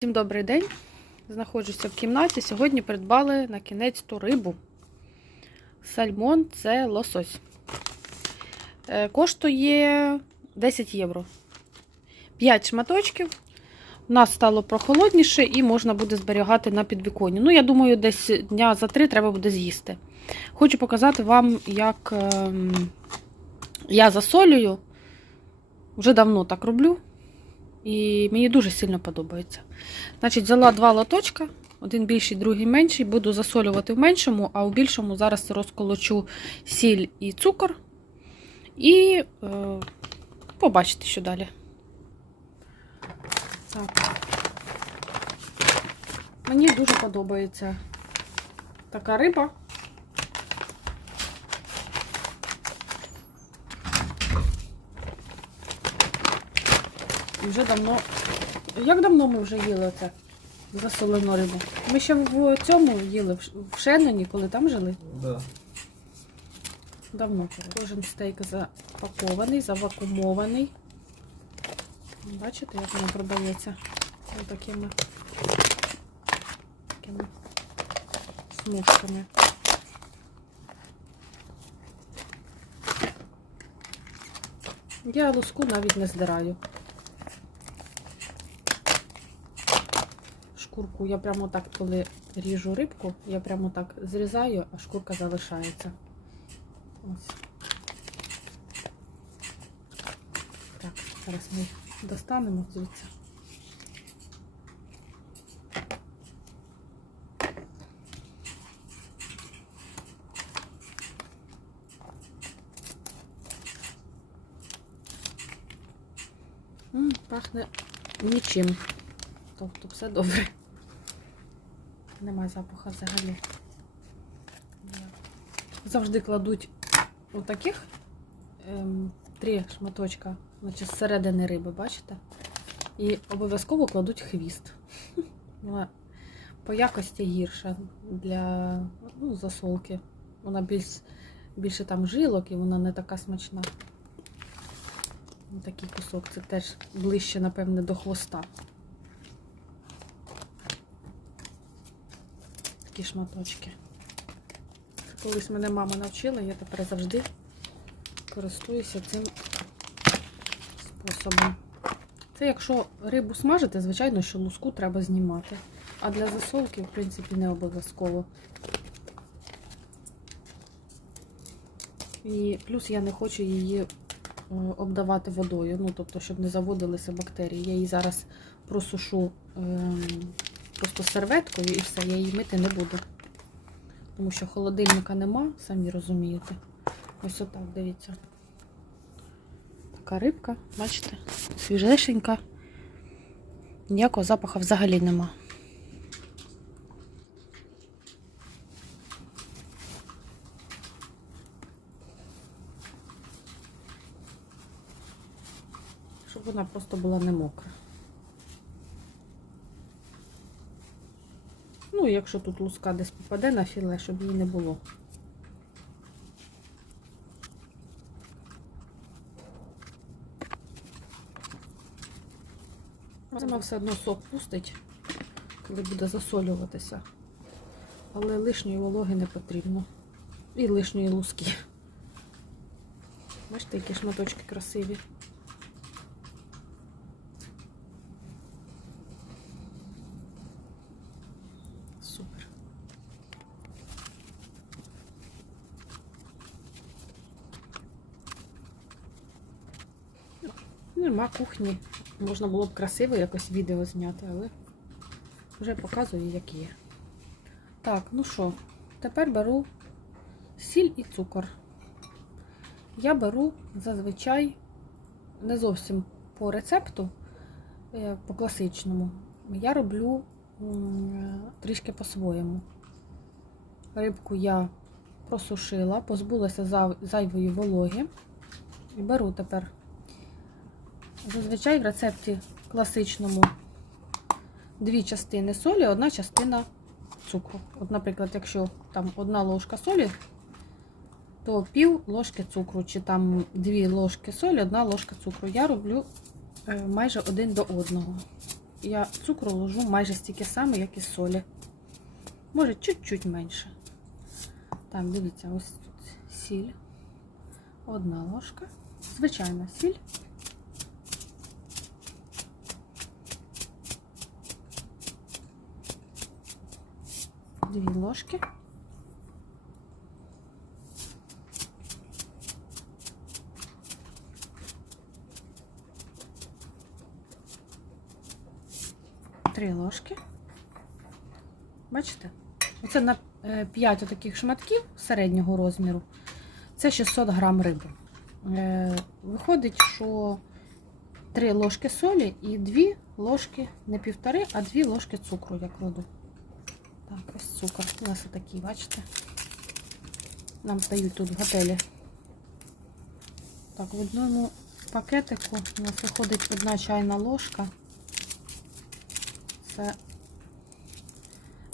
Всім добрий день. Знаходжуся в кімнаті. Сьогодні придбали на кінець ту рибу. Сальмон це лосось. Е, Коштує 10 євро. 5 шматочків. У нас стало прохолодніше і можна буде зберігати на підвіконні. Ну, я думаю, десь дня за три треба буде з'їсти. Хочу показати вам, як ем, я засолюю. Вже давно так роблю. І мені дуже сильно подобається. Значить, взяла два лоточка, один більший, другий менший. Буду засолювати в меншому, а у більшому зараз розколочу сіль і цукор. І е, побачите, що далі. Так. Мені дуже подобається така риба. Вже давно. Як давно ми вже їли оце засолену рибу? Ми ще в цьому їли, в Ш- коли там жили. Да. Давно. Кожен стейк запакований, завакумований. Бачите, як воно продається? Ось такими, такими смужками. Я луску навіть не здираю. Шкурку я прямо так, коли ріжу рибку, я прямо так зрізаю, а шкурка залишається. Ось. Так, зараз ми достанемо звідси. Пахне нічим. Тобто все добре. Немає запаху взагалі. Завжди кладуть отаких ем, три шматочка, значить, зсередини риби, бачите? І обов'язково кладуть хвіст. По якості гірша для ну, засолки. Вона більш, більше там жилок і вона не така смачна. Такий кусок, це теж ближче, напевне, до хвоста. Такі шматочки. Колись мене мама навчила, я тепер завжди користуюся цим способом. Це якщо рибу смажити, звичайно, що луску треба знімати. А для засолки, в принципі, не обов'язково. І плюс я не хочу її е, обдавати водою, ну, тобто, щоб не заводилися бактерії. Я її зараз просушу ем, просто серветкою і все, я її мити не буду. Тому що холодильника нема, самі розумієте. Ось отак, дивіться. Така рибка, бачите, свіжешенька. Ніякого запаху взагалі нема. Щоб вона просто була не мокра. Ну, якщо тут луска десь попаде на філе, щоб її не було. Вона все одно сок пустить, коли буде засолюватися. Але лишньої вологи не потрібно. І лишньої луски. Бачите, які шматочки красиві. Супер. Нема кухні. Можна було б красиво якось відео зняти, але вже показую, як є. Так, ну що, тепер беру сіль і цукор. Я беру зазвичай не зовсім по рецепту, е, по класичному. Я роблю трішки по-своєму. Рибку я просушила, позбулася зайвої вологи. Беру тепер. Зазвичай в рецепті класичному дві частини солі, одна частина цукру. От, наприклад, якщо там одна ложка солі, то пів ложки цукру, чи там дві ложки солі, одна ложка цукру. Я роблю е, майже один до одного. я цукру ложу майже стільки саме, як і солі. Може, чуть-чуть менше. Так, дивіться, ось тут сіль. Одна ложка. Звичайна сіль. Дві ложки. Три ложки. Бачите? Оце на 5 таких шматків середнього розміру. Це 600 грам риби. Е, Виходить, що 3 ложки солі і 2 ложки, не півтори, а 2 ложки цукру я кладу. Так, ось цукор. У нас отакий, бачите? Нам дають тут в готелі. Так, в одному пакетику у нас виходить одна чайна ложка. Це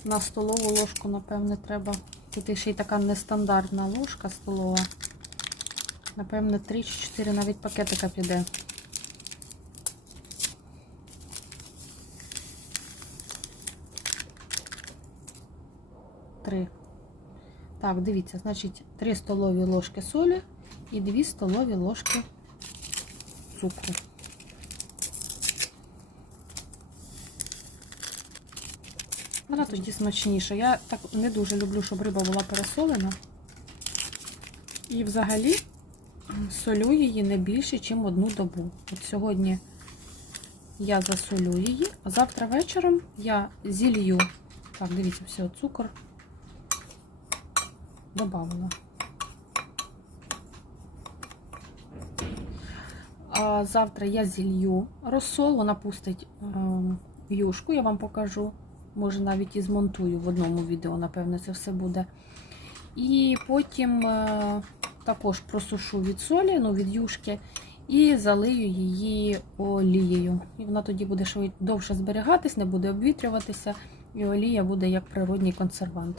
на столову ложку, напевне, треба. Тут ще й така нестандартна ложка столова. Напевне, 3 чи 4 навіть пакетика піде. Три. Так, дивіться, значить, 3 столові ложки солі і 2 столові ложки цукру. Вона тоді смачніша. Я так не дуже люблю, щоб риба була пересолена. І взагалі солю її не більше, ніж одну добу. От сьогодні я засолю її, а завтра вечором я зілью. Так, дивіться, все, цукор добавила. А завтра я зілью розсол, вона пустить ем, юшку, я вам покажу. Може, навіть і змонтую в одному відео, напевно, це все буде. І потім е, також просушу від солі, ну, від юшки, і залию її олією. І вона тоді буде довше зберігатись, не буде обвітрюватися, і олія буде як природній консервант.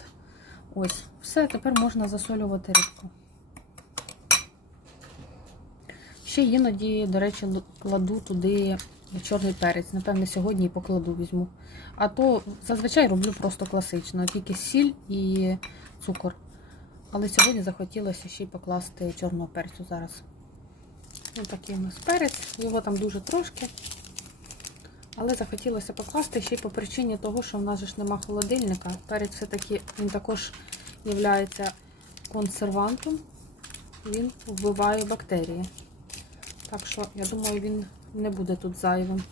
Ось, все, тепер можна засолювати рибку. Ще іноді, до речі, кладу туди чорний перець. Напевне, сьогодні і покладу візьму. А то зазвичай роблю просто класично, тільки сіль і цукор. Але сьогодні захотілося ще й покласти чорного перцю зараз. Ось такий у нас перець, його там дуже трошки. Але захотілося покласти ще й по причині того, що в нас ж нема холодильника. Перець все-таки він також є консервантом, він вбиває бактерії. Так що, я думаю, він не буде тут зайвим.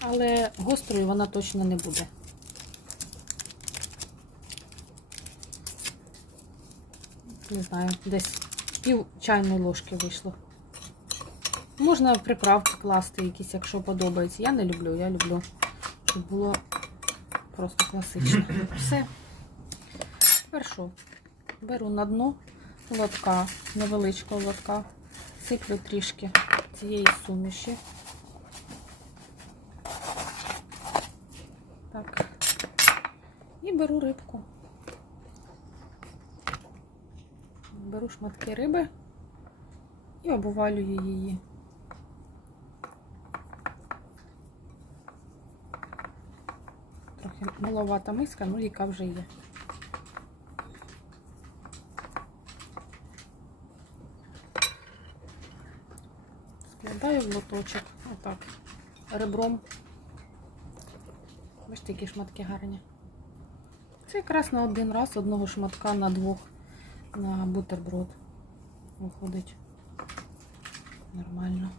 Але гострою вона точно не буде. Не знаю, десь пів чайної ложки вийшло. Можна приправки класти якісь, якщо подобається. Я не люблю, я люблю, щоб було просто класично. Все. Тепер що? Беру на дно лотка, невеличкого лотка, сиплю трішки цієї суміші. Так. І беру рибку. Беру шматки риби і обвалюю її. Маловата миска, ну яка вже є. Складаю в лоточок, отак, ребром. Бачите, які шматки гарні. Це якраз на один раз одного шматка на двох на бутерброд виходить нормально.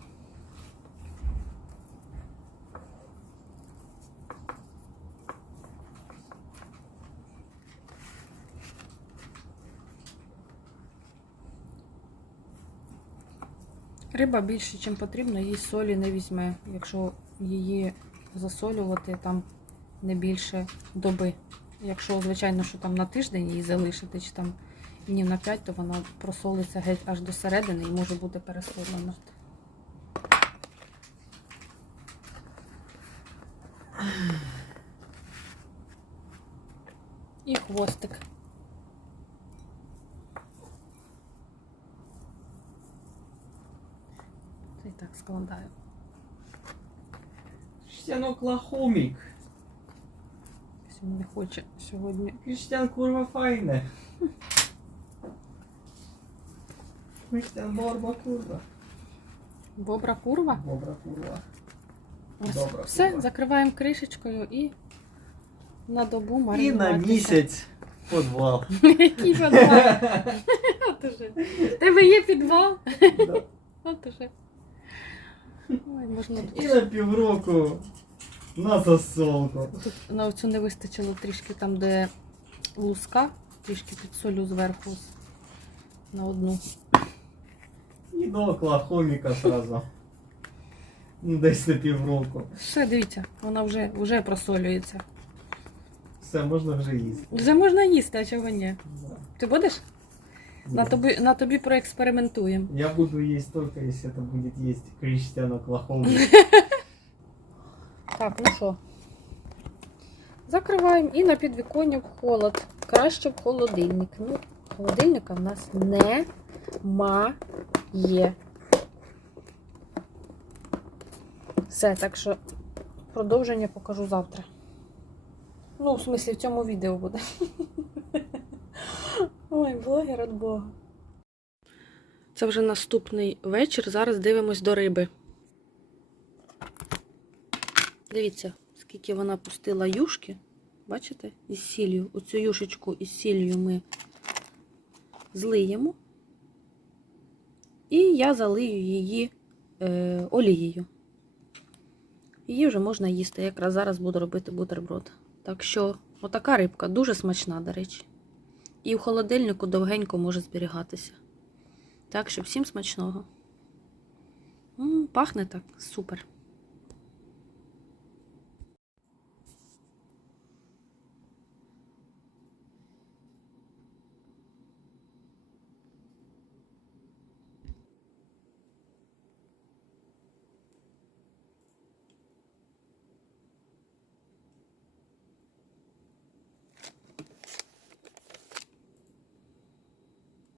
Риба більше, ніж потрібно, їй солі не візьме, якщо її засолювати там не більше доби. Якщо, звичайно, що там на тиждень її залишити, чи там днів на 5, то вона просолиться геть аж до середини і може бути пересолена. І хвостик. Це і так складаю. Кріштіан Оклахомік. Не хоче сьогодні. Кріштіан курва файне. Кріштіан Борба курва. Бобра курва. Бобра курва. Ось. Добра Все, курва. закриваємо кришечкою і на добу І на місяць подвал. Який підвал? От уже. В тебе є підвал? От уже. Ой, можна І на півроку на засолку. Тут на оцю не вистачило трішки там, де луска, трішки підсолю зверху на одну. І до Оклахоміка сразу. Ну, Десь на півроку. Все, дивіться, вона вже, вже просолюється. Все, можна вже їсти. Вже можна їсти, а чого ні? Да. Ти будеш? На тобі, на тобі проекспериментуємо. Я буду есть только если это будет есть Криштиан Оклахомик. Так, ну що? Закриваємо і на підвіконня в холод. Краще в холодильник. Ну, холодильника в нас немає. Все, так що продовження покажу завтра. Ну, в смислі, в цьому відео буде. Ой, блогер від Бога. Це вже наступний вечір. Зараз дивимось до риби. Дивіться, скільки вона пустила юшки. Бачите? Із сіллю. Оцю юшечку із сіллю ми злиємо. І я залию її е, олією. Її вже можна їсти. Якраз зараз буду робити бутерброд. Так що, отака рибка, дуже смачна, до речі. І в холодильнику довгенько може зберігатися. Так що всім смачного. М, пахне так, супер.